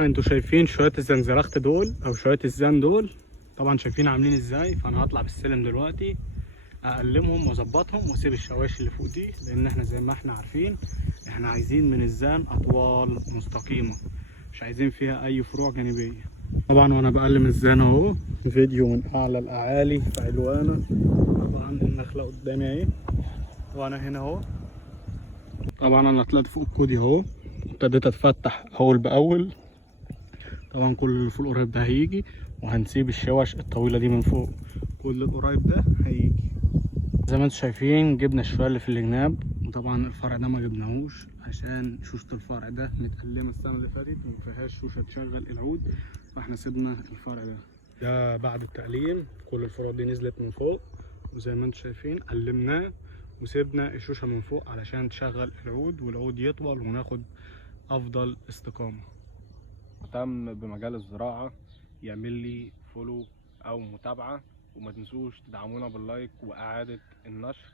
انتوا شايفين شويه الزنزلخت دول او شويه الزان دول، طبعا شايفين عاملين ازاي. فانا هطلع بالسلم دلوقتي اقلمهم واظبطهم واسيب الشوايش اللي فوق دي، لان احنا زي ما احنا عارفين احنا عايزين من الزان اطوال مستقيمه، مش عايزين فيها اي فروع جانبيه. طبعا وانا بقلم الزان اهو فيديو من اعلى الاعالي في علوانه. طبعا النخله قدامي اهي وانا هنا اهو. طبعا انا طلعت فوق الكودي اهو، ابتديت اتفتح اول باول. طبعا كل اللي فوق القريب ده هيجي، وهنسيب الشوش الطويله دي من فوق. كل القريب ده هيجي زي ما انتم شايفين. جبنا الشوية اللي في الجناب، وطبعا الفرع ده ما جبناهوش عشان شوشة الفرع ده متقلمة السنة اللي فاتت ومفيهاش شوشة تشغل العود، فاحنا سيبنا الفرع ده بعد التقليم. كل الفروع دي نزلت من فوق، وزي ما انتم شايفين قلمناه وسيبنا الشوشة من فوق علشان تشغل العود والعود يطول وناخد أفضل استقامة. مهتم بمجال الزراعة يعمل لي فولو أو متابعة، وما تنسوش تدعمونا باللايك وإعادة النشر.